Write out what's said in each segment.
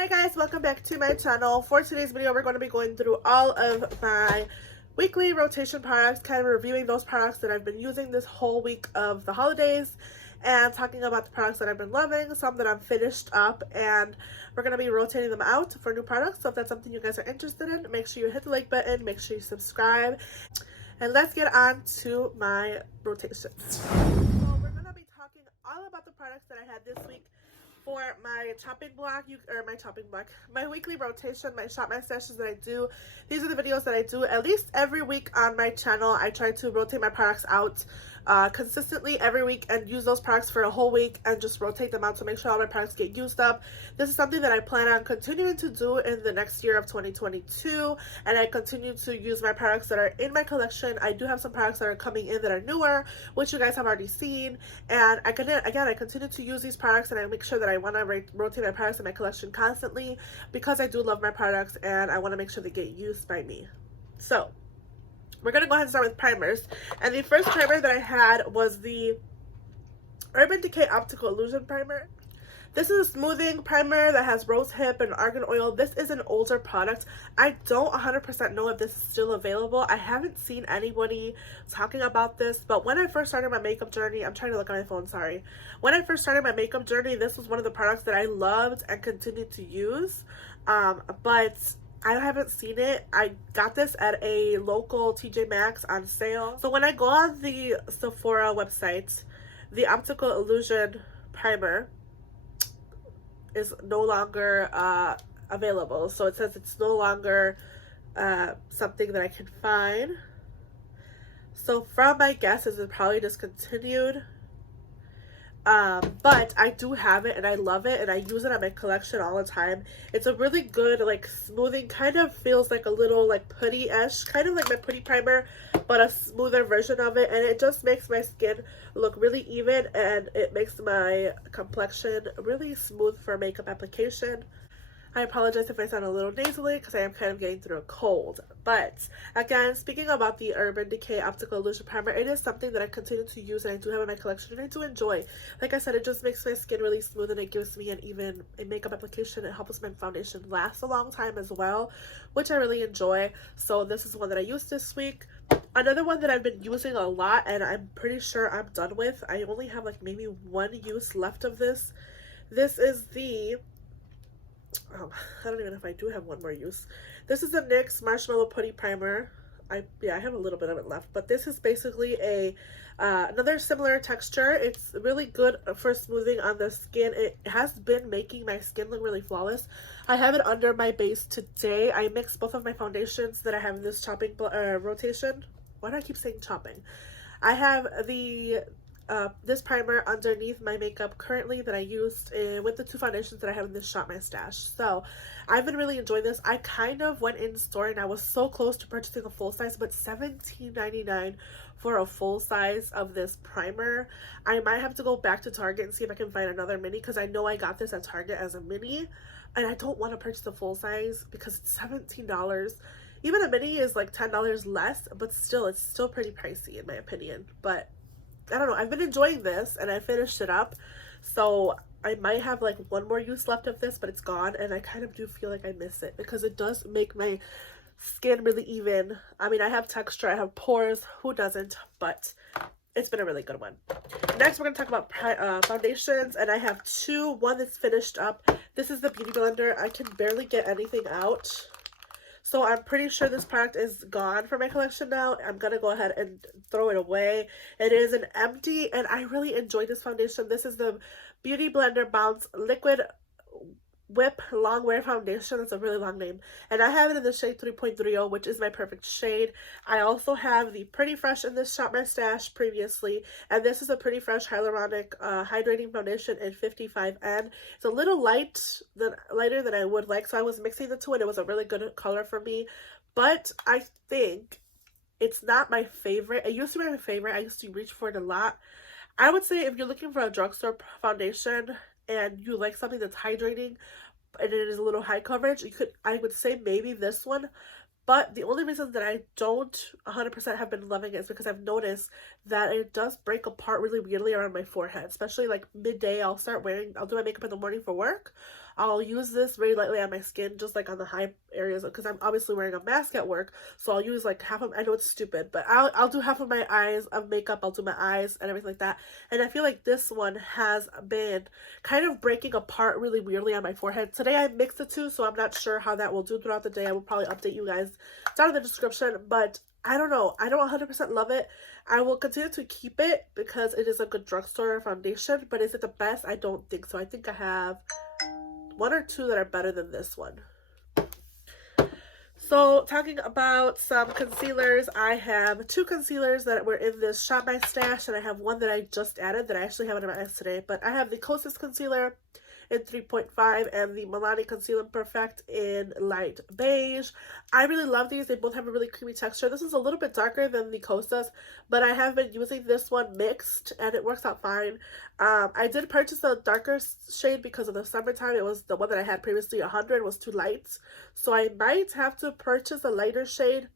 Hi guys, welcome back to my channel. For today's video, we're going to be going through all of my weekly rotation products, kind of reviewing those products that I've been using this whole week of the holidays and talking about the products that I've been loving, some that I'm finished up, and we're going to be rotating them out for new products. So if that's something you guys are interested in, make sure you hit the like button, make sure you subscribe, and let's get on to my rotations. So we're going to be talking all about the products that I had this week for my chopping block, my weekly rotation, my shop my sessions that I do. These are the videos that I do at least every week on my channel. I try to rotate my products out consistently every week and use those products for a whole week and just rotate them out to make sure all my products get used up. This is something that I plan on continuing to do in the next year of 2022, and I continue to use my products that are in my collection. I do have some products that are coming in that are newer, which you guys have already seen, and I continue to use these products, and I make sure that I want to rotate my products in my collection constantly because I do love my products and I want to make sure they get used by me. So we're going to go ahead and start with primers. And the first primer that I had was the Urban Decay Optical Illusion Primer. This is a smoothing primer that has rose hip and argan oil. This is an older product. I don't 100% know if this is still available. I haven't seen anybody talking about this, but when I first started my makeup journey, I'm trying to look at my phone, sorry. When I first started my makeup journey, this was one of the products that I loved and continued to use. But I haven't seen it. I got this at a local TJ Maxx on sale. So when I go on the Sephora website, the Optical Illusion Primer is no longer available. So it says it's no longer something that I can find. So from my guesses, it's probably discontinued. But I do have it and I love it and I use it on my collection all the time. It's a really good like smoothing, kind of feels like a little like putty-ish, kind of like my putty primer, but a smoother version of it, and it just makes my skin look really even and it makes my complexion really smooth for makeup application. I apologize if I sound a little nasally because I am kind of getting through a cold. But again, speaking about the Urban Decay Optical Illusion Primer, it is something that I continue to use and I do have in my collection and I do enjoy. Like I said, it just makes my skin really smooth and it gives me an even makeup application. It helps my foundation last a long time as well, which I really enjoy. So this is one that I used this week. Another one that I've been using a lot and I'm pretty sure I'm done with. I only have like maybe one use left of this. This is the I don't even know if I do have one more use. This is the NYX Marshmallow Putty Primer. I have a little bit of it left, but this is basically a another similar texture. It's really good for smoothing on the skin. It has been making my skin look really flawless. I have it under my base today. I mixed both of my foundations that I have in this chopping rotation. Why do I keep saying chopping? I have the this primer underneath my makeup currently that I used with the two foundations that I have in this Shop My Stash. So I've been really enjoying this. I kind of went in store and I was so close to purchasing a full size, but $17.99 for a full size of this primer. I might have to go back to Target and see if I can find another mini because I know I got this at Target as a mini and I don't want to purchase a full size because it's $17. Even a mini is like $10 less, but still, it's still pretty pricey in my opinion. But I don't know, I've been enjoying this and I finished it up, so I might have like one more use left of this, but it's gone and I kind of do feel like I miss it because it does make my skin really even. I mean, I have texture, I have pores, who doesn't? But it's been a really good one. Next, we're going to talk about foundations, and I have two. One that's finished up. This is the Beauty Blender. I can barely get anything out. So I'm pretty sure this product is gone from my collection now. I'm going to go ahead and throw it away. It is an empty and I really enjoy this foundation. This is the Beauty Blender Bounce Liquid Whip Long Wear Foundation. That's a really long name. And I have it in the shade 3.30, which is my perfect shade. I also have the Pretty Fresh in this Shop My Stash previously. And this is a Pretty Fresh Hyaluronic Hydrating Foundation in 55N. It's a little lighter than I would like. So I was mixing the two and it was a really good color for me. But I think it's not my favorite. It used to be my favorite. I used to reach for it a lot. I would say if you're looking for a drugstore foundation and you like something that's hydrating and it is a little high coverage, I would say maybe this one. But the only reason that I don't 100% have been loving it is because I've noticed that it does break apart really weirdly around my forehead, especially like midday. I'll do my makeup in the morning for work. I'll use this very lightly on my skin, just like on the high areas, because I'm obviously wearing a mask at work. So I'll use like half of, I know it's stupid, but I'll do half of my eyes of makeup. I'll do my eyes and everything like that. And I feel like this one has been kind of breaking apart really weirdly on my forehead. Today I mixed the two, so I'm not sure how that will do throughout the day. I will probably update you guys down in the description, but I don't know. I don't 100% love it. I will continue to keep it because it is a good drugstore foundation, but is it the best? I don't think so. I think I have one or two that are better than this one. So talking about some concealers, I have two concealers that were in this Shop My Stash, and I have one that I just added that I actually have in my eyes today. But I have the Kosas concealer in 3.5 and the Milani Conceal and Perfect in light beige. I really love these. They both have a really creamy texture. This is a little bit darker than the Kosas, but I have been using this one mixed and it works out fine. I did purchase a darker shade because of the summertime. It was the one that I had previously, 100, was too light. So I might have to purchase a lighter shade.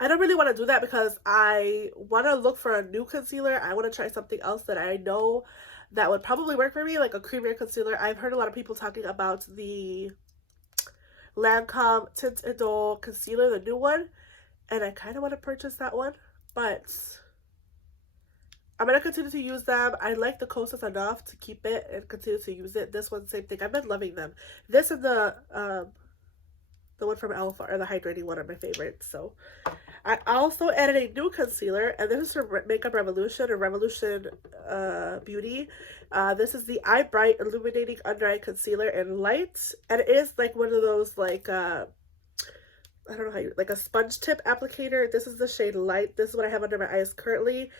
I don't really want to do that because I want to look for a new concealer. I want to try something else that I know that would probably work for me, like a creamier concealer. I've heard a lot of people talking about the Lancome Tint Idole concealer, the new one, and I kind of want to purchase that one, but I'm going to continue to use them. I like the Kosas enough to keep it and continue to use it. This one, same thing. I've been loving them. This and the one from Alpha, or the hydrating one, are my favorites. So I also added a new concealer, and this is from Makeup Revolution or Revolution Beauty. This is the Eye Bright Illuminating Under Eye Concealer in Light, and it is like one of those like I don't know how you, like a sponge tip applicator. This is the shade Light. This is what I have under my eyes currently.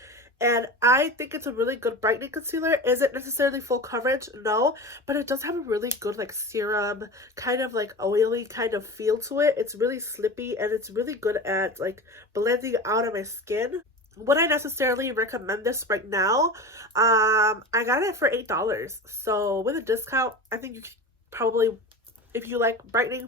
And I think it's a really good brightening concealer. Is it necessarily full coverage? No. But it does have a really good like serum, kind of like oily kind of feel to it. It's really slippy and it's really good at like blending out of my skin. Would I necessarily recommend this right now? I got it for $8. So with a discount, I think you probably, if you like brightening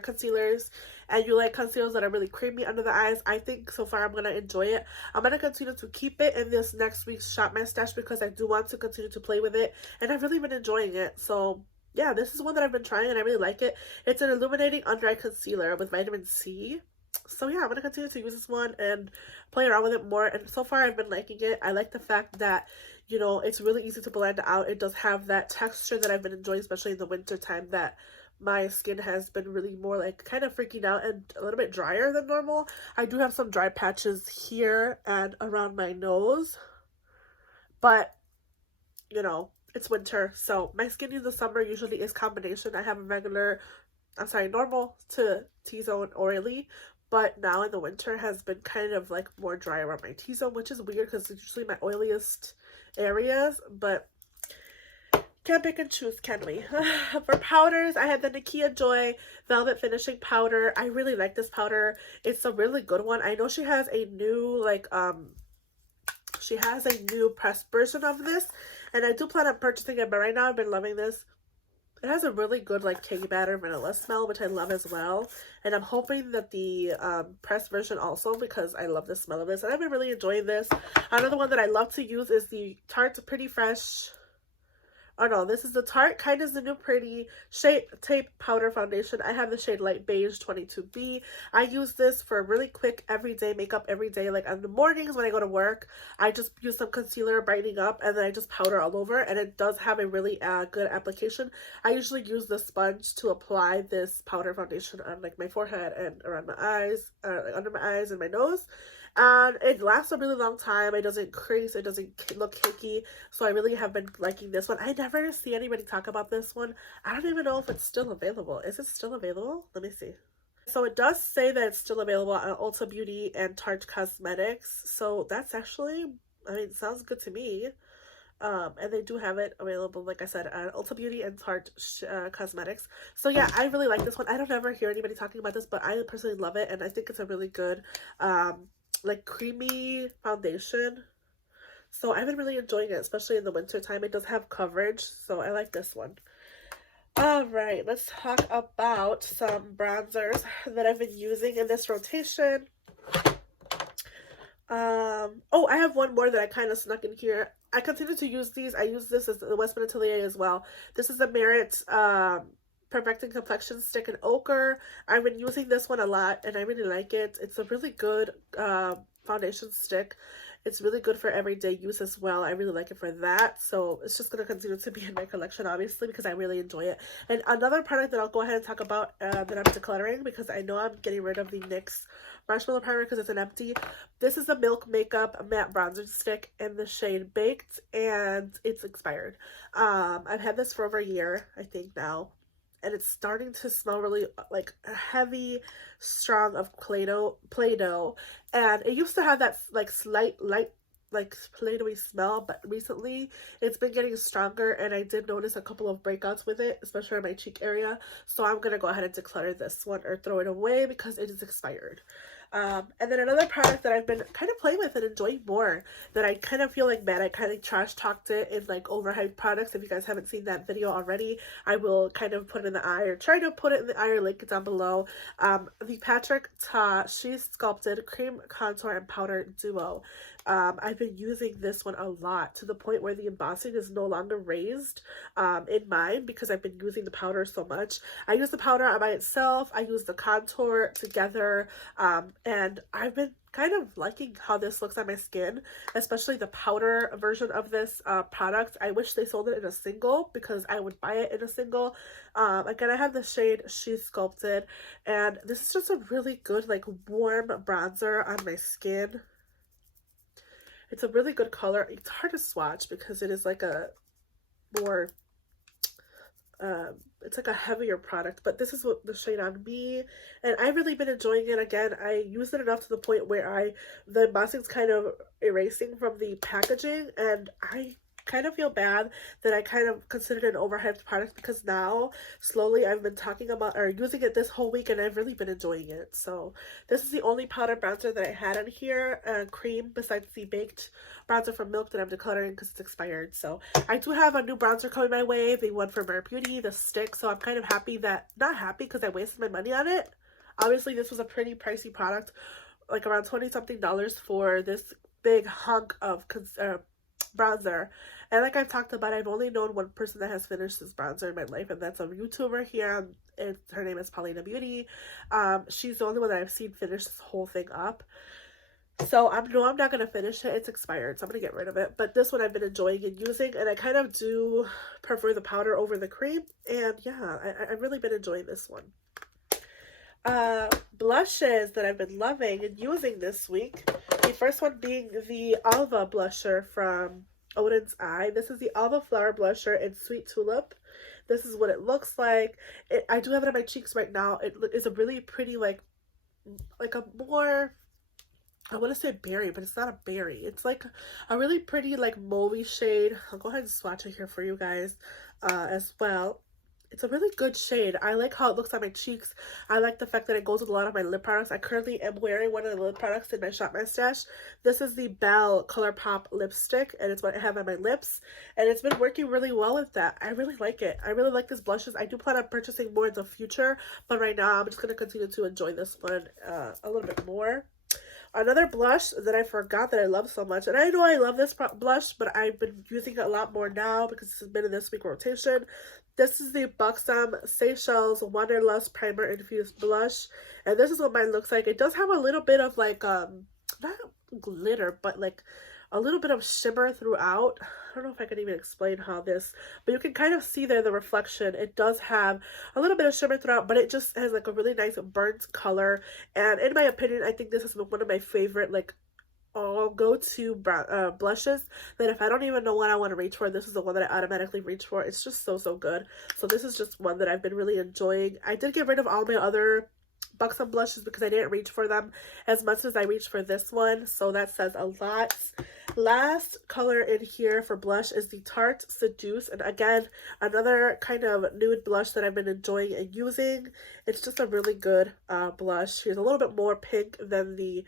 concealers and you like concealers that are really creamy under the eyes, I think so far I'm going to enjoy it. I'm going to continue to keep it in this next week's Shop My Stash because I do want to continue to play with it, and I've really been enjoying it. So yeah, this is one that I've been trying and I really like it. It's an illuminating under eye concealer with vitamin C. So yeah, I'm going to continue to use this one and play around with it more, and so far I've been liking it. I like the fact that, you know, it's really easy to blend out. It does have that texture that I've been enjoying, especially in the winter time, that my skin has been really more like kind of freaking out and a little bit drier than normal. I do have some dry patches here and around my nose, but you know, it's winter, so my skin in the summer usually is combination. I have a regular, normal to T-zone oily, but now in the winter has been kind of like more dry around my T-zone, which is weird because it's usually my oiliest areas, but can't pick and choose, can we? For powders, I had the Nakia Joy Velvet Finishing Powder. I really like this powder. It's a really good one. I know she has a new, like, she has a new pressed version of this, and I do plan on purchasing it, but right now I've been loving this. It has a really good, like, candy batter vanilla smell, which I love as well, and I'm hoping that the pressed version also, because I love the smell of this, and I've been really enjoying this. Another one that I love to use is the Tarte Pretty Fresh. Oh no, this is the Tarte Kindness the New Pretty Shape Tape Powder Foundation. I have the shade Light Beige 22B. I use this for really quick everyday makeup every day. Like in the mornings when I go to work, I just use some concealer brightening up and then I just powder all over, and it does have a really good application. I usually use the sponge to apply this powder foundation on like my forehead and around my eyes, like under my eyes and my nose. And it lasts a really long time. It doesn't crease. It doesn't look cakey. So I really have been liking this one. I never see anybody talk about this one. I don't even know if it's still available. Is it still available? Let me see. So it does say that it's still available on Ulta Beauty and Tarte Cosmetics. So that's actually, I mean, sounds good to me. And they do have it available, like I said, on Ulta Beauty and Tarte Cosmetics. So yeah, I really like this one. I don't ever hear anybody talking about this, but I personally love it. And I think it's a really good, like creamy foundation. So I've been really enjoying it, especially in the winter time. It does have coverage, so I like this one. All right, let's talk about some bronzers that I've been using in this rotation. Oh, I have one more that I kind of snuck in here. I continue to use these. I use this as the Westman Atelier as well. This is the Merit Perfecting Complexion Stick in Ochre. I've been using this one a lot and I really like it. It's a really good foundation stick. It's really good for everyday use as well. I really like it for that. So it's just going to continue to be in my collection, obviously, because I really enjoy it. And another product that I'll go ahead and talk about that I'm decluttering, because I know I'm getting rid of the NYX Marshmallow Primer because it's an empty. This is a Milk Makeup Matte Bronzer Stick in the shade Baked, and it's expired. I've had this for over a year, I think now. And it's starting to smell really like heavy, strong of Play-Doh. And it used to have that like slight light like Play-Doh-y smell, but recently it's been getting stronger and I did notice a couple of breakouts with it, especially in my cheek area. So I'm gonna go ahead and declutter this one or throw it away because it is expired. And then another product that I've been kind of playing with and enjoying more, that I kind of feel like, man, I kind of trash talked it in like overhyped products. If you guys haven't seen that video already, I will kind of put it in the eye or try to put it in the eye or link it down below. The Patrick Ta She's Sculpted Cream Contour and Powder Duo. I've been using this one a lot to the point where the embossing is no longer raised in mine because I've been using the powder so much. I use the powder by itself, I use the contour together, and I've been kind of liking how this looks on my skin, especially the powder version of this product. I wish they sold it in a single because I would buy it in a single. Again, I have the shade She's Sculpted, and this is just a really good like warm bronzer on my skin. It's a really good color. It's hard to swatch because it is like a more it's like a heavier product, but this is what the shade on me, and I've really been enjoying it. Again, I use it enough to the point where the embossing's kind of erasing from the packaging, and I kind of feel bad that I kind of considered an overhyped product because now slowly I've been talking about or using it this whole week and I've really been enjoying it. So this is the only powder bronzer that I had in here, cream, besides the Baked bronzer from Milk that I'm decluttering because it's expired. So I do have a new bronzer coming my way, the one from Rare Beauty, the stick. So I'm kind of happy that, not happy because I wasted my money on it. Obviously this was a pretty pricey product, like around $20 something for this big hunk of bronzer. And like I've talked about, I've only known one person that has finished this bronzer in my life, and that's a YouTuber here, and her name is Paulina Beauty. She's the only one that I've seen finish this whole thing up. So I'm not gonna finish it. It's expired, so I'm gonna get rid of it. But this one I've been enjoying and using, and I kind of do prefer the powder over the cream. And yeah, I've really been enjoying this one. Blushes that I've been loving and using this week. The first one being the Alva blusher from Odin's Eye. This is the Alva Flower Blusher in Sweet Tulip. This is what it looks like. I do have it on my cheeks right now. It is a really pretty, like a more, I want to say berry, but it's not a berry. It's like a really pretty, like mauvey shade. I'll go ahead and swatch it here for you guys as well. It's a really good shade. I like how it looks on my cheeks. I like the fact that it goes with a lot of my lip products. I currently am wearing one of the lip products in my Shop My Stash. This is the Belle ColourPop lipstick, and it's what I have on my lips. And it's been working really well with that. I really like it. I really like these blushes. I do plan on purchasing more in the future, but right now I'm just going to continue to enjoy this one a little bit more. Another blush that I forgot that I love so much, and I know I love this blush, but I've been using it a lot more now because this has been in this week rotation. This is the Buxom Seychelles Wanderlust Primer Infused Blush, and this is what mine looks like. It does have a little bit of like, not glitter, but like a little bit of shimmer throughout. I don't know if I can even explain how this, but you can kind of see there the reflection. It does have a little bit of shimmer throughout, but it just has like a really nice burnt color. And in my opinion, I think this is one of my favorite like all go-to blushes, that if I don't even know what I want to reach for, this is the one that I automatically reach for. It's just so good. So this is just one that I've been really enjoying. I did get rid of all my other Buxom blushes because I didn't reach for them as much as I reached for this one, so that says a lot. Last color in here for blush is the Tarte Seduce, and again, another kind of nude blush that I've been enjoying and using. It's just a really good blush. Here's a little bit more pink than the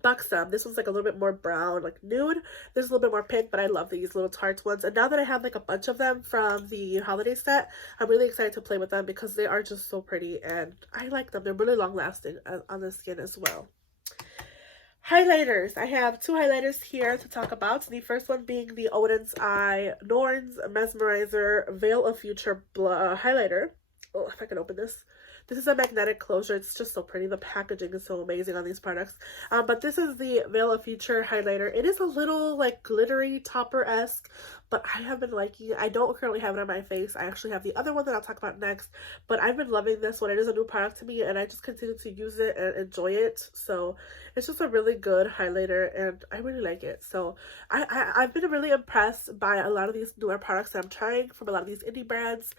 Buxom. This one's like a little bit more brown, like nude. This is a little bit more pink, but I love these little Tarte ones. And now that I have like a bunch of them from the holiday set, I'm really excited to play with them because they are just so pretty and I like them. They're really long lasting on the skin as well. Highlighters. I have two highlighters here to talk about. The first one being the Oden's Eye Norns Mesmerizer Veil of Future highlighter. Oh, if I can open this. This is a magnetic closure. It's just so pretty. The packaging is so amazing on these products. But this is the Veil of Future highlighter. It is a little like glittery topper-esque, but I have been liking it. I don't currently have it on my face. I actually have the other one that I'll talk about next, but I've been loving this one. It is a new product to me, and I just continue to use it and enjoy it. So it's just a really good highlighter, and I really like it. So I've been really impressed by a lot of these newer products that I'm trying from a lot of these indie brands,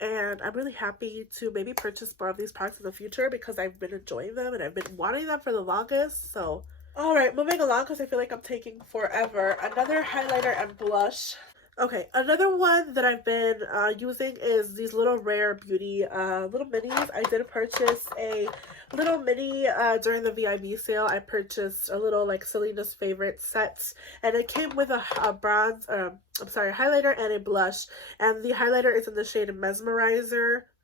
and I'm really happy to maybe purchase more of these products in the future because I've been enjoying them and I've been wanting them for the longest. So all right, moving along because I feel like I'm taking forever. Another highlighter and blush. Okay, another one that I've been using is these little Rare Beauty little minis. I did purchase a little mini during the VIB sale. I purchased a little like Selena's Favorite set, and it came with a bronze, I'm sorry, highlighter and a blush. And the highlighter is in the shade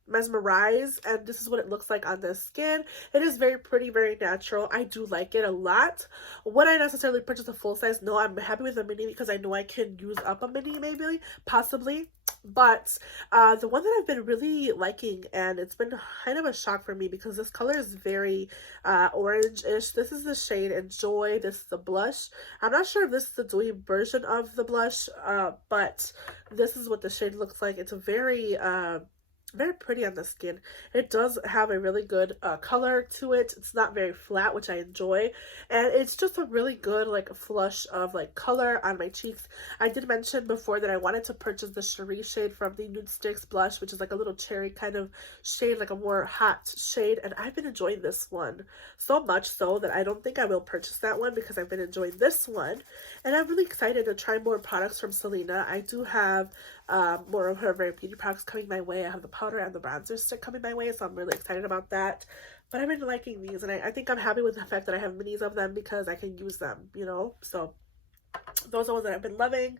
Mesmerize, and this is what it looks like on the skin. It is very pretty, very natural. I do like it a lot. Would I necessarily purchase a full size? No, I'm happy with a mini because I know I can use up a mini, maybe, possibly. But the one that I've been really liking, and it's been kind of a shock for me because this color is very orange-ish. This is the shade Enjoy. This is the blush. I'm not sure if this is the dewy version of the blush, but this is what the shade looks like. It's a very pretty on the skin. It does have a really good color to it. It's not very flat, which I enjoy, and it's just a really good like flush of like color on my cheeks. I did mention before that I wanted to purchase the Cherie shade from the Nude Sticks blush, which is like a little cherry kind of shade, like a more hot shade, and I've been enjoying this one so much so that I don't think I will purchase that one because I've been enjoying this one, and I'm really excited to try more products from Selena. I do have more of her Rare Beauty products coming my way. I have the powder and the bronzer stick coming my way, so I'm really excited about that. But I've been liking these, and I think I'm happy with the fact that I have minis of them because I can use them, you know? So those are ones that I've been loving.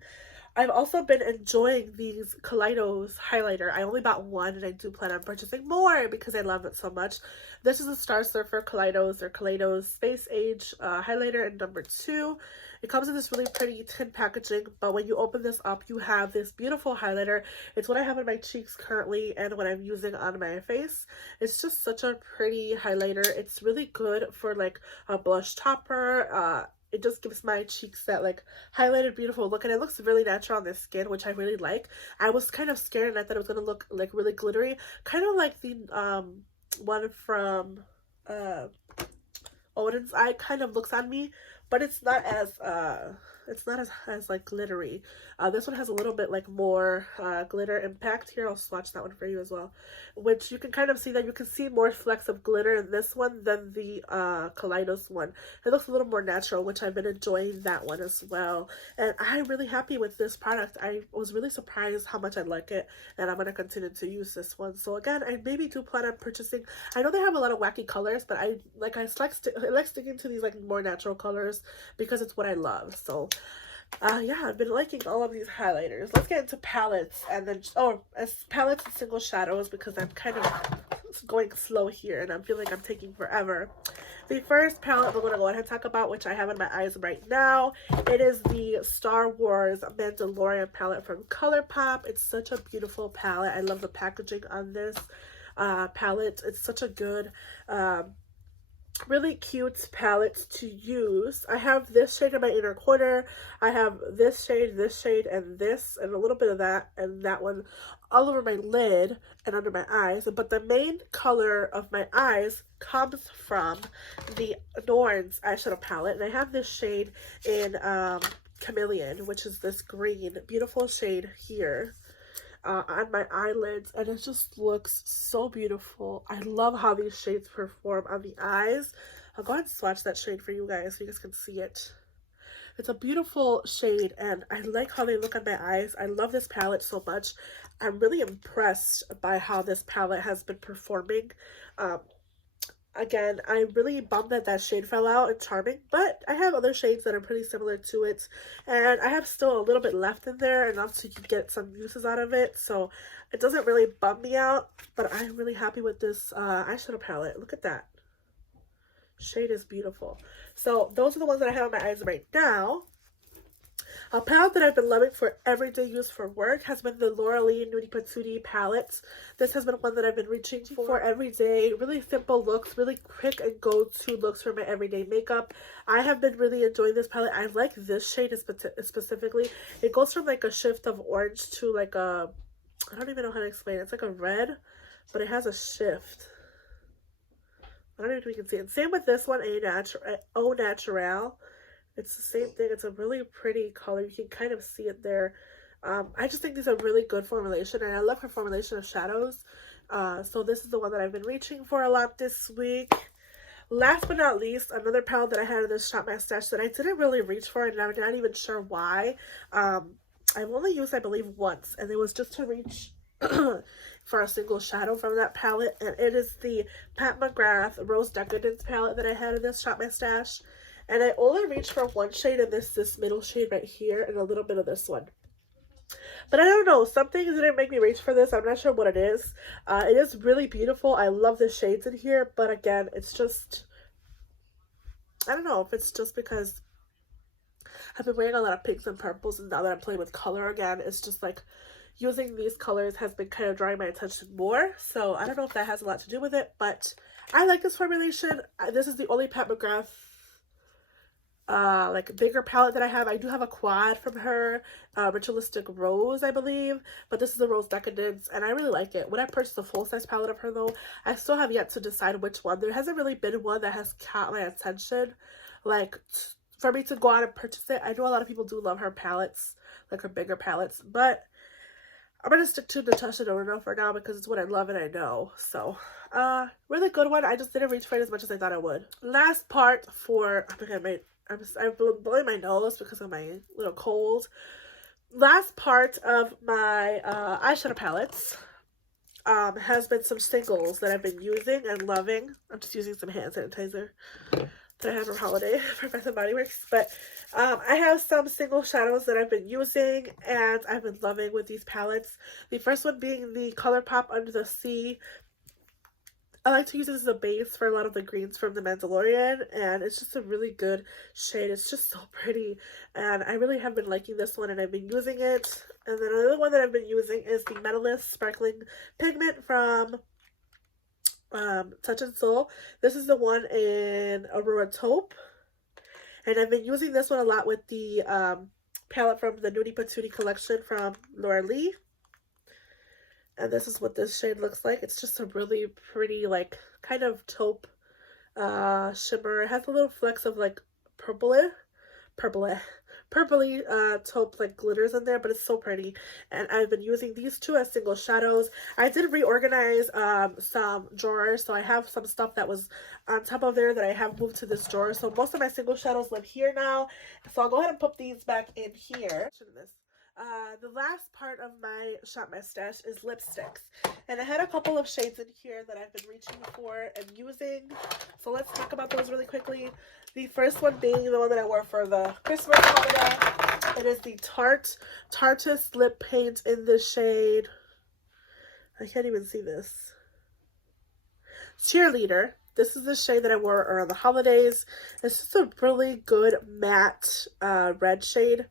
I've also been enjoying these Kaleidos highlighter. I only bought one, and I do plan on purchasing more because I love it so much. This is a Star Surfer Kaleidos or Kaleidos Space Age highlighter in number 2. It comes in this really pretty tin packaging, but when you open this up, you have this beautiful highlighter. It's what I have on my cheeks currently and what I'm using on my face. It's just such a pretty highlighter. It's really good for like a blush topper. It just gives my cheeks that like highlighted beautiful look, and it looks really natural on the skin, which I really like. I was kind of scared and I thought it was gonna look like really glittery, kind of like the one from Oden's Eye kind of looks on me, but it's not as like glittery. This one has a little bit like more glitter impact. Here, I'll swatch that one for you as well, which you can kind of see that you can see more flecks of glitter in this one than the Kaleidos one. It looks a little more natural, which I've been enjoying that one as well, and I'm really happy with this product. I was really surprised how much I like it, and I'm going to continue to use this one. So again, I maybe do plan on purchasing. I know they have a lot of wacky colors, but I like sticking to these like more natural colors because it's what I love. So yeah, I've been liking all of these highlighters. Let's get into palettes, and then palettes and single shadows because I'm kind of going slow here and I feel like I'm taking forever. The first palette we're going to go ahead and talk about, which I have in my eyes right now, it is the Star Wars Mandalorian palette from ColourPop. It's such a beautiful palette. I love the packaging on this palette. It's such a good really cute palettes to use. I have this shade in my inner corner. I have this shade, and this, and a little bit of that, and that one all over my lid and under my eyes. But the main color of my eyes comes from the Adorns eyeshadow palette, and I have this shade in Chameleon, which is this green, beautiful shade here. On my eyelids, and it just looks so beautiful. I love how these shades perform on the eyes. I'll go ahead and swatch that shade for you guys so you guys can see it. It's a beautiful shade, and I like how they look on my eyes. I love this palette so much. I'm really impressed by how this palette has been performing. Again, I'm really bummed that that shade fell out in Charming, but I have other shades that are pretty similar to it, and I have still a little bit left in there, enough so you can get some uses out of it, so it doesn't really bum me out, but I'm really happy with this eyeshadow palette. Look at that. Shade is beautiful. So those are the ones that I have on my eyes right now. A palette that I've been loving for everyday use for work has been the Laura Lee Nudie Patootie palette. This has been one that I've been reaching for every day. Really simple looks, really quick and go-to looks for my everyday makeup. I have been really enjoying this palette. I like this shade specifically. It goes from like a shift of orange to like a, I don't even know how to explain it. It's like a red, but it has a shift. I don't even know if you can see it. Same with this one, Au Naturel. It's the same thing. It's a really pretty color. You can kind of see it there. I just think these are really good formulation, and I love her formulation of shadows. So this is the one that I've been reaching for a lot this week. Last but not least, another palette that I had in this Shop My Stash that I didn't really reach for, and I'm not even sure why. I've only used, I believe, once, and it was just to reach for a single shadow from that palette, and it is the Pat McGrath Rose Decadence palette that I had in this Shop My Stash. And I only reached for one shade in this middle shade right here and a little bit of this one. But I don't know, some things didn't make me reach for this. I'm not sure what it is. It is really beautiful. I love the shades in here, but again, it's just, I don't know if it's just because I've been wearing a lot of pinks and purples, and now that I'm playing with color again, it's just like using these colors has been kind of drawing my attention more. So I don't know if that has a lot to do with it, but I like this formulation. This is the only Pat McGrath like bigger palette that I have. I do have a quad from her, Ritualistic Rose, I believe, but this is the Rose Decadence, and I really like it. When I purchased a full-size palette of her, though, I still have yet to decide which one. There hasn't really been one that has caught my attention, like, for me to go out and purchase it. I know a lot of people do love her palettes, like her bigger palettes, but I'm gonna stick to Natasha Denona for now because it's what I love and I know. So, really good one. I just didn't reach for it as much as I thought I would. Last part for, I think I've been blowing my nose because of my little cold. Last part of my eyeshadow palettes has been some singles that I've been using and loving. I'm just using some hand sanitizer that I have from Holiday for Bath and Body Works. But I have some single shadows that I've been using and I've been loving with these palettes. The first one being the ColourPop Under the Sea. I like to use this as a base for a lot of the greens from The Mandalorian, and it's just a really good shade. It's just so pretty, and I really have been liking this one, and I've been using it. And then another one that I've been using is the Metalist Sparkling Pigment from Touch and Soul. This is the one in Aurora Taupe, and I've been using this one a lot with the palette from the Nudie Patootie collection from Laura Lee. And this is what this shade looks like. It's just a really pretty, like, kind of taupe shimmer. It has a little flecks of, like, purpley taupe, like, glitters in there, but it's so pretty. And I've been using these two as single shadows. I did reorganize some drawers, so I have some stuff that was on top of there that I have moved to this drawer. So most of my single shadows live here now. So I'll go ahead and put these back in here. The last part of my Shop My Stash is lipsticks, and I had a couple of shades in here that I've been reaching for and using, so let's talk about those really quickly. The first one being the one that I wore for the Christmas holiday. It is the Tarteist Lip Paint in the shade, I can't even see this, Cheerleader. This is the shade that I wore around the holidays. It's just a really good matte red shade.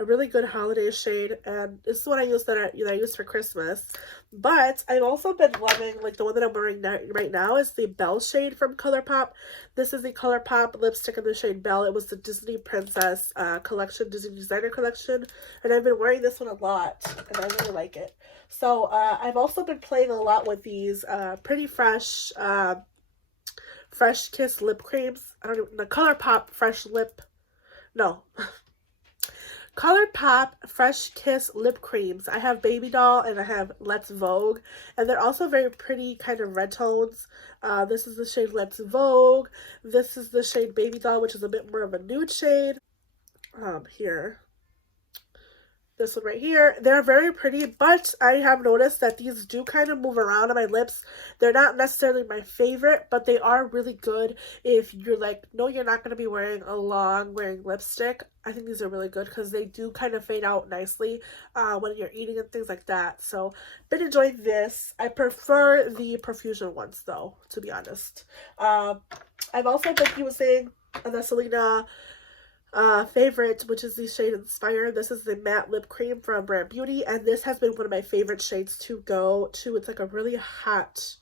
A really good holiday shade, and this is what I use that I use for Christmas. But I've also been loving, like, the one that I'm wearing right now is the Belle shade from ColourPop. This is the ColourPop lipstick in the shade Belle. It was the Disney Princess collection, Disney Designer collection, and I've been wearing this one a lot, and I really like it. So I've also been playing a lot with these Pretty Fresh Fresh Kiss lip creams. I don't know, the ColourPop Fresh Lip, no. ColourPop Fresh Kiss lip creams. I have Baby Doll and I have Let's Vogue, and they're also very pretty kind of red tones. This is the shade Let's Vogue. This is the shade Baby Doll, which is a bit more of a nude shade. Here. this one right here. They're very pretty, but I have noticed that these do kind of move around on my lips. They're not necessarily my favorite, but they are really good if you're like, no, you're not going to be wearing a long wearing lipstick. I think these are really good because they do kind of fade out nicely when you're eating and things like that. So, been enjoying this. I prefer the Profusion ones though, to be honest. I've also been using the Selena favorite, which is the shade Inspire. This is the matte lip cream from Brand Beauty, and this has been one of my favorite shades to go to. It's like a really hot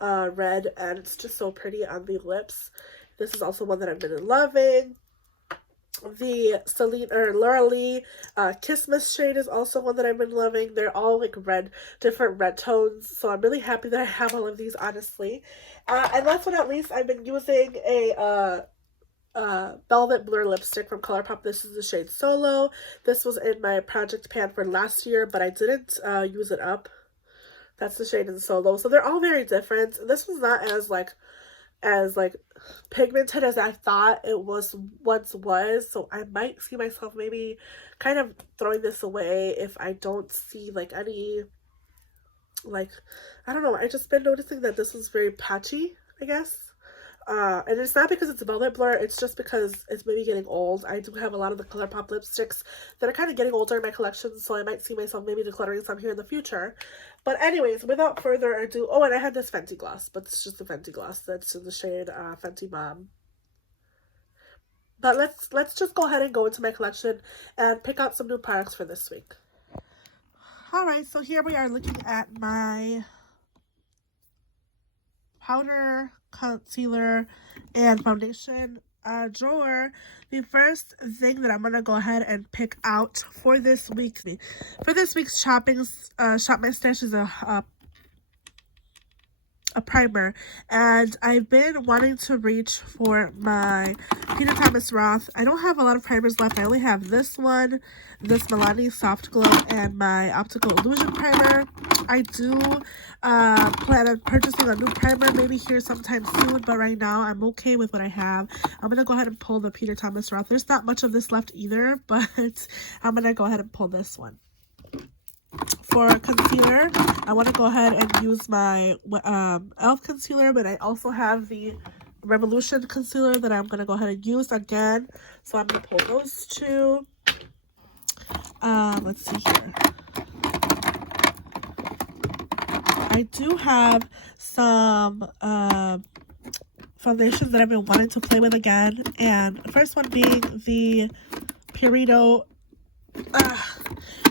red, and it's just so pretty on the lips. This is also one that I've been loving. The Celine or Laura Lee Christmas shade is also one that I've been loving. They're all like red, different red tones, so I'm really happy that I have all of these, honestly. And last but not least, I've been using a Velvet Blur lipstick from ColourPop. This is the shade Solo. This was in my project pan for last year, but I didn't use it up. That's the shade in Solo. So they're all very different. This was not as pigmented as I thought it once was. So I might see myself maybe kind of throwing this away if I don't see like any, like, I don't know. I just been noticing that this is very patchy, I guess. And it's not because it's a Velvet Blur, it's just because it's maybe getting old. I do have a lot of the ColourPop lipsticks that are kind of getting older in my collection, so I might see myself maybe decluttering some here in the future. But anyways, without further ado, oh, and I had this Fenty gloss, but it's just the Fenty gloss that's in the shade Fenty Mom. But let's just go ahead and go into my collection and pick out some new products for this week. Alright, so here we are looking at my powder, concealer, and foundation drawer. The first thing that I'm gonna go ahead and pick out for this week's shopping shop my stash is a primer, and I've been wanting to reach for my Peter Thomas Roth. I don't have a lot of primers left. I only have this one, this Milani Soft Glow, and my Optical Illusion primer. I do plan on purchasing a new primer maybe here sometime soon, but right now I'm okay with what I have. I'm gonna go ahead and pull the Peter Thomas Roth. There's not much of this left either, but I'm gonna go ahead and pull this one. For concealer, I want to go ahead and use my e.l.f. concealer, but I also have the Revolution concealer that I'm going to go ahead and use again. So I'm going to pull those two. Let's see here. I do have some foundations that I've been wanting to play with again. And the first one being the Purito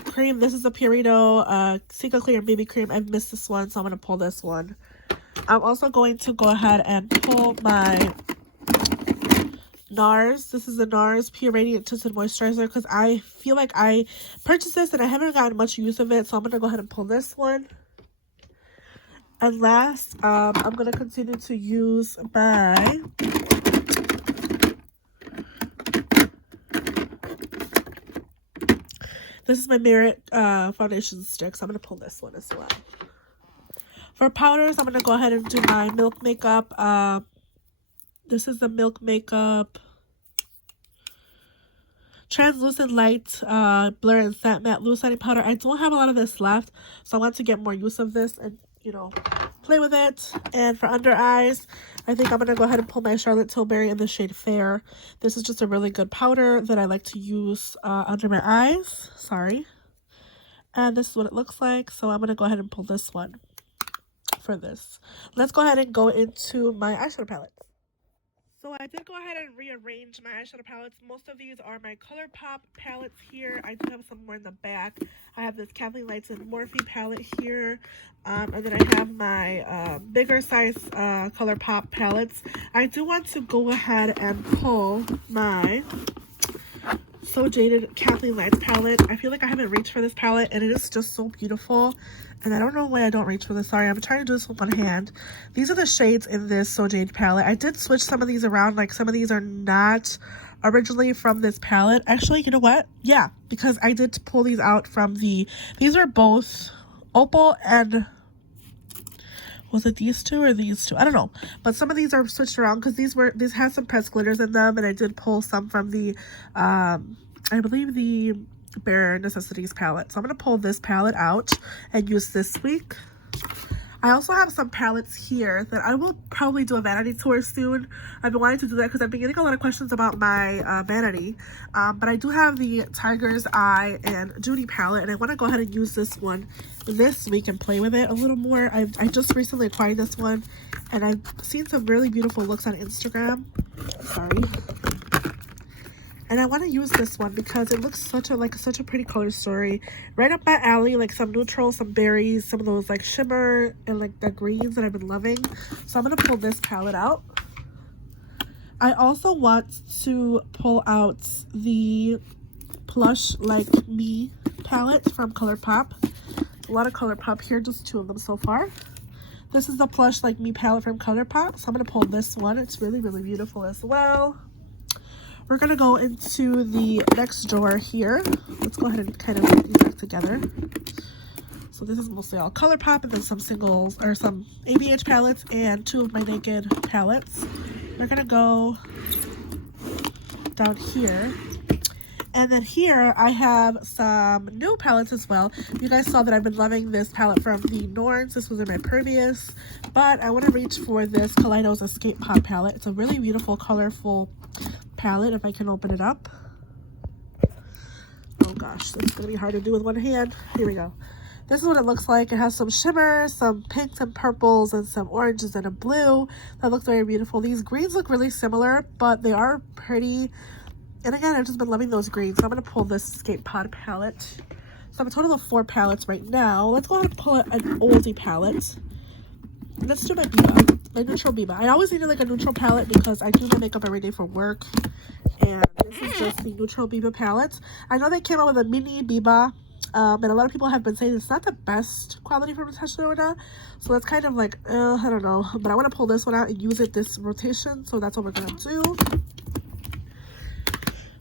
cream. This is a Purito Cica Clear BB cream. I've missed this one, so I'm going to pull this one. I'm also going to go ahead and pull my NARS. This is the NARS Pure Radiant Tinted Moisturizer because I feel like I purchased this and I haven't gotten much use of it, so I'm going to go ahead and pull this one. And last, I'm going to continue to use my this is my Merit foundation stick, so I'm going to pull this one as well. For powders, I'm going to go ahead and do my Milk Makeup. This is the Milk Makeup Translucent Light Blur and Satin Matte Loose Setting Powder. I don't have a lot of this left, so I want to get more use of this and, you know, play with it. And for under eyes, I think I'm going to go ahead and pull my Charlotte Tilbury in the shade Fair. This is just a really good powder that I like to use under my eyes. Sorry. And this is what it looks like. So I'm going to go ahead and pull this one for this. Let's go ahead and go into my eyeshadow palettes. So I did go ahead and rearrange my eyeshadow palettes. Most of these are my ColourPop palettes here. I do have some more in the back. I have this Kathleen Lights and Morphe palette here. And then I have my bigger size ColourPop palettes. I do want to go ahead and pull my So Jaded Kathleen Lights palette. I feel like I haven't reached for this palette, and it is just so beautiful. And I don't know why I don't reach for this. Sorry, I'm trying to do this with one hand. These are the shades in this So Jade palette. I did switch some of these around. Like, some of these are not originally from this palette. Actually, you know what? Yeah, because I did pull these out from the... These are both Opal and... Was it these two or these two? I don't know. But some of these are switched around because these had some pressed glitters in them. And I did pull some from the... I believe the Bare Necessities palette. So I'm going to pull this palette out and use this week. I also have some palettes here that I will probably do a vanity tour soon. I've been wanting to do that because I've been getting a lot of questions about my vanity. But I do have the Tiger's Eye and Judy palette, and I want to go ahead and use this one this week and play with it a little more. I just recently acquired this one, and I've seen some really beautiful looks on Instagram. Sorry. And I want to use this one because it looks such a pretty color story. Right up my alley, like some neutral, some berries, some of those like shimmer and like the greens that I've been loving. So I'm going to pull this palette out. I also want to pull out the Plush Like Me palette from ColourPop. A lot of ColourPop here, just 2 of them so far. This is the Plush Like Me palette from ColourPop. So I'm going to pull this one. It's really, really beautiful as well. We're going to go into the next drawer here. Let's go ahead and kind of put these back together. So this is mostly all ColourPop, and then some singles, or some ABH palettes, and 2 of my Naked palettes. We're going to go down here. And then here I have some new palettes as well. You guys saw that I've been loving this palette from the Norns. This was in my previous, but I want to reach for this Kaleidos Escape Pod palette. It's a really beautiful, colorful palette. If I can open it up. Oh gosh, it's gonna be hard to do with one hand. Here we go. This is what it looks like. It has some shimmer, some pinks and purples, and some oranges and a blue. That looks very beautiful. These greens look really similar, but they are pretty. And again, I've just been loving those greens. So I'm gonna pull this Escape Pod palette. So I have a total of 4 palettes right now. Let's go ahead and pull an oldie palette. Let's do my Biba, my neutral Biba. I always needed like a neutral palette because I do my makeup every day for work. And this is just the neutral Biba palette. I know they came out with a mini Biba. And a lot of people have been saying it's not the best quality from Natasha Denona. So that's kind of like, I don't know. But I want to pull this one out and use it this rotation. So that's what we're going to do.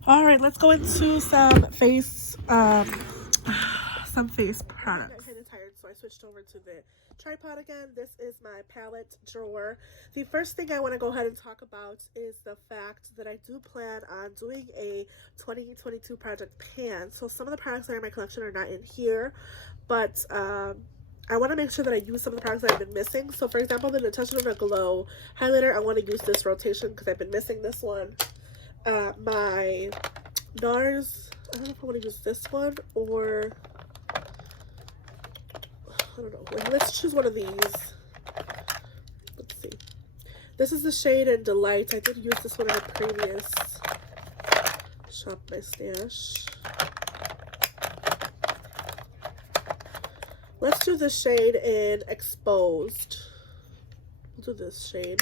Alright, let's go into some face products. I'm kind of tired, so I switched over to the tripod again. This is my palette drawer. The first thing I want to go ahead and talk about is the fact that I do plan on doing a 2022 project pan. So some of the products that are in my collection are not in here, but I want to make sure that I use some of the products that I've been missing. So for example, the Natasha Denona Glow highlighter, I want to use this rotation because I've been missing this one. My NARS, I don't know if I want to use this one or I don't know. Wait, let's choose one of these. Let's see. This is the shade in Delight. I did use this one in a previous Shop My Stash. Let's do the shade in Exposed. We'll do this shade.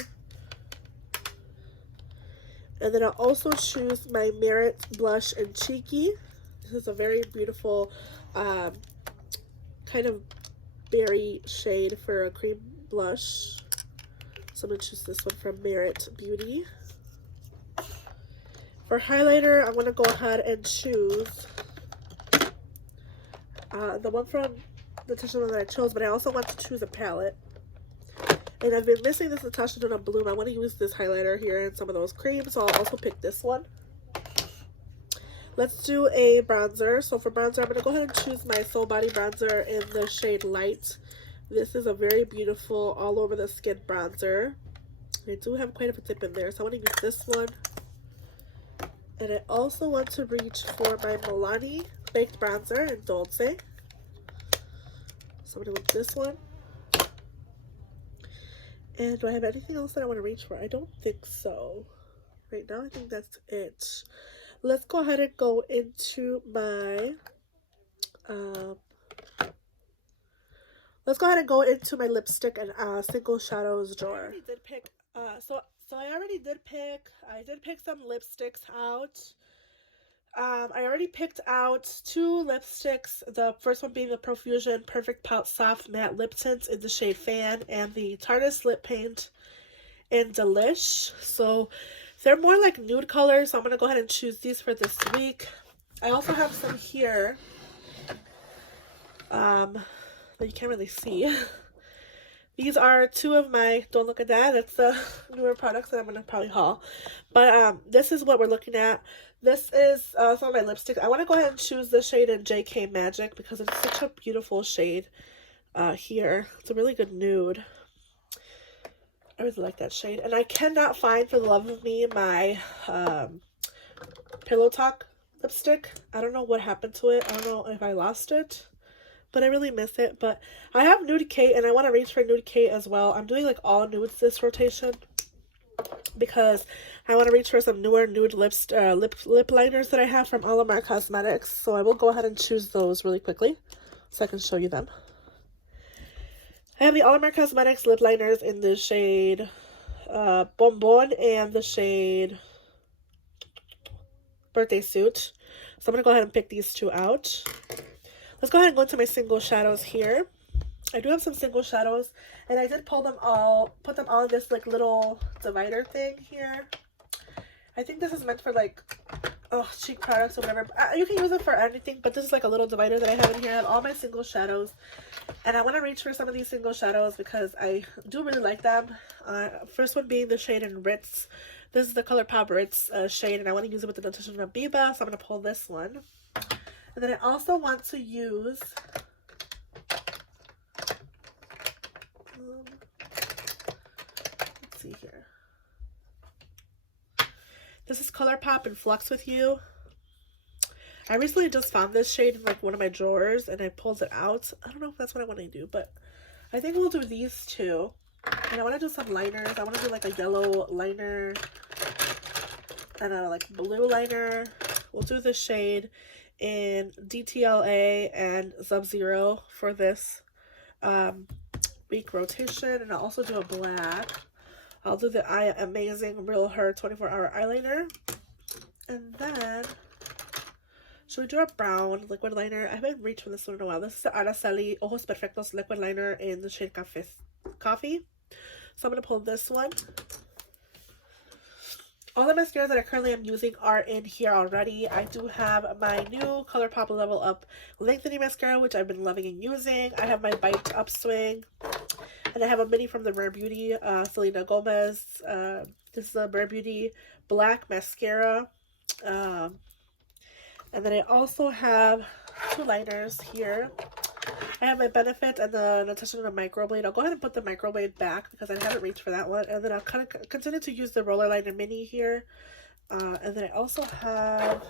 And then I'll also choose my Merit blush in Cheeky. This is a very beautiful kind of berry shade for a cream blush. So I'm going to choose this one from Merit Beauty. For highlighter, I'm going to go ahead and choose the one from the Natasha Denona that I chose, but I also want to choose a palette. And I've been missing this Natasha Denona Bloom. I want to use this highlighter here and some of those creams, so I'll also pick this one. Let's do a bronzer. So for bronzer, I'm going to go ahead and choose my Soul Body bronzer in the shade Light. This is a very beautiful all over the skin bronzer. I do have quite a tip in there, so I want to use this one. And I also want to reach for my Milani Baked Bronzer in Dolce. So I'm going to use this one. And do I have anything else that I want to reach for? I don't think so. Right now, I think that's it. Let's go ahead and go into my lipstick and Single Shadows drawer. I already did pick I did pick some lipsticks out. I already picked out 2 lipsticks, the first one being the Profusion Perfect Pout Soft Matte Lip Tint in the shade Fan, and the Tarteist Lip Paint in Delish. So they're more like nude colors, so I'm going to go ahead and choose these for this week. I also have some here that you can't really see. These are two of my, don't look at that, that's the newer products that I'm going to probably haul. But this is what we're looking at. This is some of my lipstick. I want to go ahead and choose the shade in JK Magic because it's such a beautiful shade here. It's a really good nude. I really like that shade. And I cannot find, for the love of me, my Pillow Talk lipstick. I don't know what happened to it. I don't know if I lost it, but I really miss it. But I have Nude Kate, and I want to reach for Nude Kate as well. I'm doing like all nudes this rotation because I want to reach for some newer nude lip liners that I have from Alamar Cosmetics. So I will go ahead and choose those really quickly so I can show you them. I have the Alamar Cosmetics lip liners in the shade Bonbon and the shade Birthday Suit. So I'm going to go ahead and pick these two out. Let's go ahead and go into my single shadows here. I do have some single shadows, and I did put them all in this like little divider thing here. I think this is meant for like cheap products or whatever. You can use it for anything, but this is like a little divider that I have in here. I have all my single shadows, and I want to reach for some of these single shadows because I do really like them. First one being the shade in Ritz. This is the ColourPop Ritz shade, and I want to use it with the Natasha Biba, so I'm going to pull this one. And then I also want to use let's see here. This is ColourPop Influx With You. I recently just found this shade in like one of my drawers and I pulled it out. I don't know if that's what I want to do, but I think we'll do these two. And I want to do some liners. I want to do like a yellow liner and a like blue liner. We'll do the shade in DTLA and Sub-Zero for this week rotation. And I'll also do a black. I'll do the Amazing Real Her 24-hour eyeliner. And then, should we do a brown liquid liner? I haven't reached for this one in a while. This is the Araceli Ojos Perfectos liquid liner in the shade Coffee. So I'm going to pull this one. All the mascaras that I currently am using are in here already. I do have my new ColourPop Level Up Lengthening Mascara, which I've been loving and using. I have my Bite Upswing. And I have a mini from the Rare Beauty, Selena Gomez. This is a Rare Beauty Black Mascara. And then I also have two liners here. I have my Benefit and the Natasha Microblade. I'll go ahead and put the Microblade back because I haven't reached for that one. And then I'll kind of continue to use the Roller Liner Mini here. And then I also have...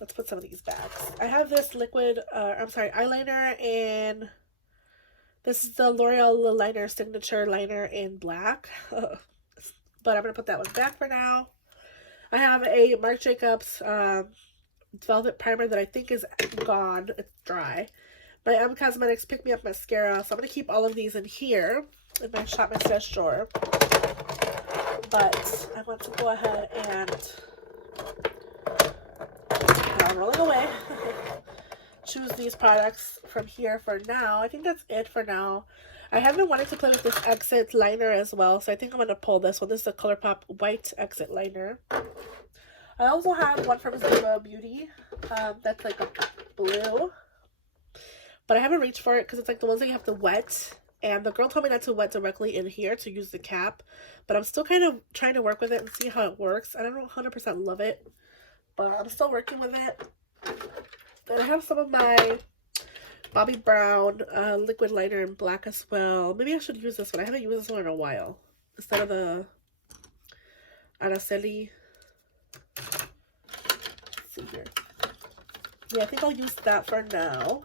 Let's put some of these bags. I have this liquid, eyeliner in... This is the L'Oreal Liner Signature Liner in black. But I'm going to put that one back for now. I have a Marc Jacobs Velvet Primer that I think is gone. It's dry. My Cosmetics Pick Me Up Mascara. So I'm going to keep all of these in here in my Shop My Stash drawer. But I want to go ahead and... Now I'm rolling away. Choose these products from here for now. I think that's it for now. I have been wanting to play with this Exit liner as well, so I think I'm going to pull this one. This is the ColourPop White Exit liner. I also have one from Ziva Beauty that's like a blue, but I haven't reached for it because it's like the ones that you have to wet, and the girl told me not to wet directly in here to use the cap, but I'm still kind of trying to work with it and see how it works. I don't 100% love it, but I'm still working with it. And I have some of my Bobbi Brown liquid liner in black as well. Maybe I should use this one. I haven't used this one in a while. Instead of the Araceli. Let's see here. Yeah, I think I'll use that for now.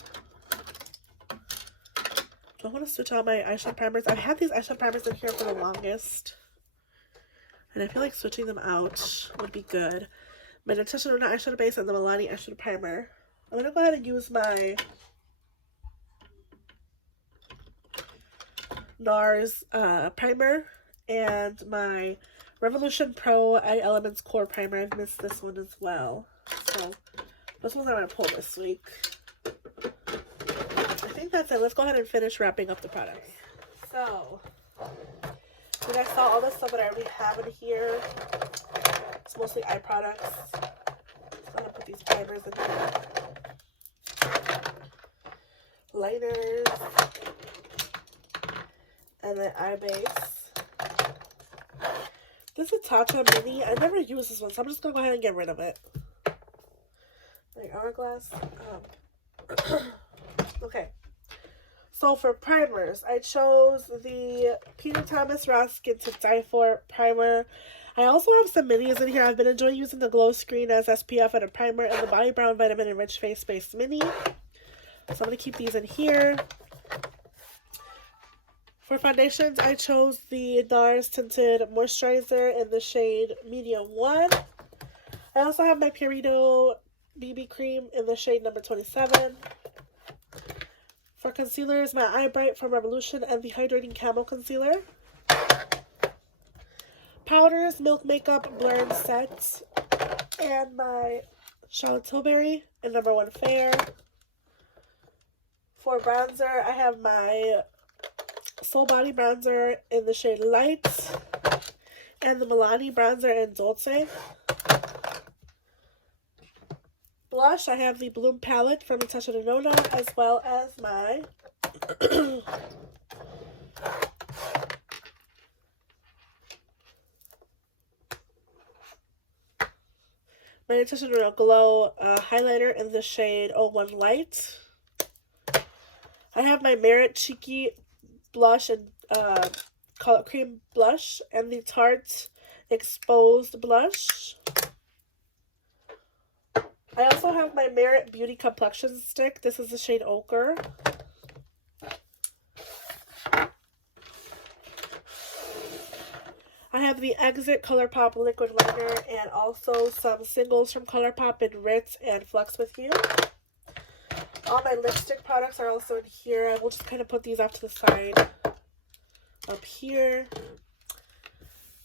Do I want to switch out my eyeshadow primers? I've had these eyeshadow primers in here for the longest. And I feel like switching them out would be good. My Natasha Denona eyeshadow base and the Milani eyeshadow primer. I'm going to go ahead and use my NARS primer and my Revolution Pro Eye Elements Core Primer. I've missed this one as well. So, this one's I'm going to pull this week. I think that's it. Let's go ahead and finish wrapping up the products. So, then I saw all the stuff that I already have in here. It's mostly eye products. I'm going to put these primers in here. Liners. And then eye base. This is Tatcha Mini. I never used this one, so I'm just going to go ahead and get rid of it. Like hourglass. Okay. So for primers, I chose the Peter Thomas Raw Skin to Die For primer. I also have some minis in here. I've been enjoying using the Glow Screen as SPF and a primer, and the Bobbi Brown Vitamin Enriched Face Base Mini. So I'm going to keep these in here. For foundations, I chose the NARS Tinted Moisturizer in the shade Medium 1. I also have my Purito BB Cream in the shade number 27. For concealers, my Eye Bright from Revolution and the Hydrating Camo Concealer. Powders, Milk Makeup Blurred Set, and my Charlotte Tilbury in number 1 Fair. For bronzer, I have my Soul Body Bronzer in the shade Light, and the Milani Bronzer in Dolce. Blush, I have the Bloom Palette from Natasha Denona, as well as my my Natasha Denona Glow highlighter in the shade 01 Light. I have my Merit Cheeky blush and color cream blush and the Tarte Exposed blush. I also have my Merit Beauty Complexion Stick. This is the shade Ochre. I have the Exit ColourPop Liquid Liner and also some singles from ColourPop in Ritz and Flex With You. All my lipstick products are also in here. I will just kind of put these off to the side up here.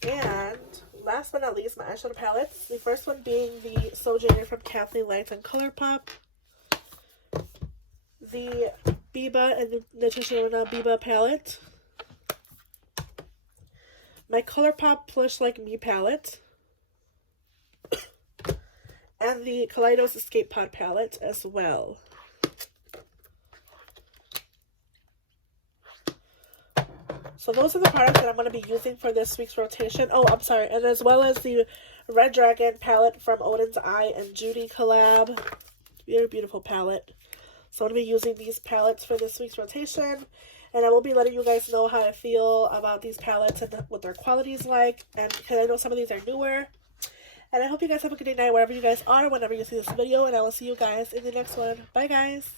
And last but not least, my eyeshadow palettes. The first one being the So Jaded from Kathleen Lights and ColourPop. The Biba and the Natasha Denona Biba palette. My ColourPop Plush Like Me palette. And the Kaleidos Escape Pod palette as well. So those are the products that I'm going to be using for this week's rotation. Oh, I'm sorry. And as well as the Red Dragon palette from Odin's Eye and Judy collab. Very beautiful palette. So I'm going to be using these palettes for this week's rotation. And I will be letting you guys know how I feel about these palettes and what their quality is like. And because I know some of these are newer. And I hope you guys have a good day night wherever you guys are, whenever you see this video. And I will see you guys in the next one. Bye, guys.